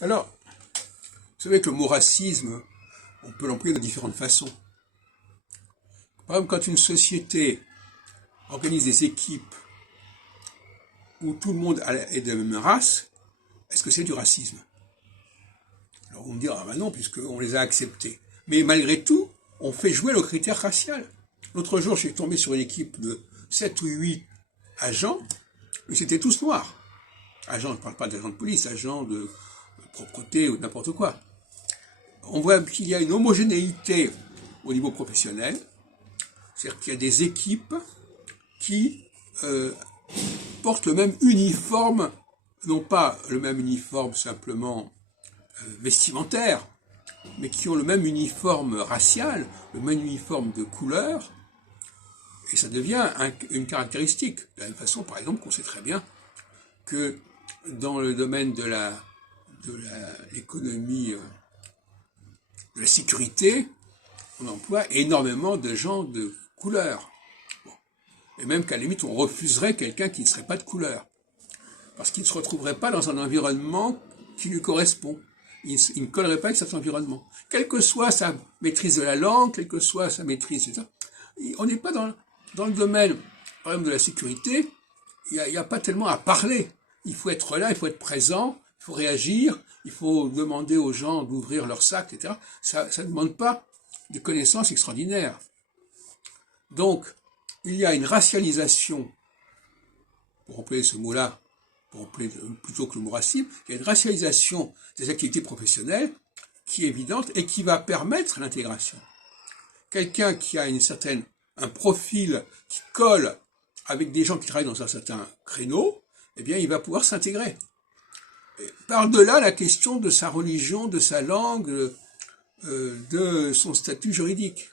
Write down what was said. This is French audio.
Alors, vous savez que le mot racisme, on peut l'employer de différentes façons. Par exemple, quand une société organise des équipes où tout le monde est de la même race, est-ce que c'est du racisme? Alors vous me direz, ah ben non, puisqu'on les a acceptés. Mais malgré tout, on fait jouer le critère racial. L'autre jour, je suis tombé sur une équipe de 7 ou 8 agents, mais c'était tous noirs. Agents, je ne parle pas d'agents de police, agents de propreté ou de n'importe quoi. On voit qu'il y a une homogénéité au niveau professionnel, c'est-à-dire qu'il y a des équipes qui portent le même uniforme, non pas le même uniforme simplement vestimentaire, mais qui ont le même uniforme racial, le même uniforme de couleur, et ça devient une caractéristique. De la même façon, par exemple, qu'on sait très bien que dans le domaine de l'économie, de la sécurité, on emploie énormément de gens de couleur. Bon. Et même qu'à la limite, on refuserait quelqu'un qui ne serait pas de couleur. Parce qu'il ne se retrouverait pas dans un environnement qui lui correspond. Il ne collerait pas avec cet environnement. Quelle que soit sa maîtrise de la langue, quelle que soit sa maîtrise, etc. On n'est pas dans le domaine, par exemple, de la sécurité, il n'y a pas tellement à parler. Il faut être là, il faut être présent, il faut réagir, il faut demander aux gens d'ouvrir leur sac, etc. Ça ne demande pas de connaissances extraordinaires. Donc, il y a une racialisation, pour employer ce mot-là, plutôt que le mot racisme, il y a une racialisation des activités professionnelles qui est évidente et qui va permettre l'intégration. Quelqu'un qui a un profil qui colle avec des gens qui travaillent dans un certain créneau, eh bien, il va pouvoir s'intégrer. Par-delà la question de sa religion, de sa langue, de son statut juridique.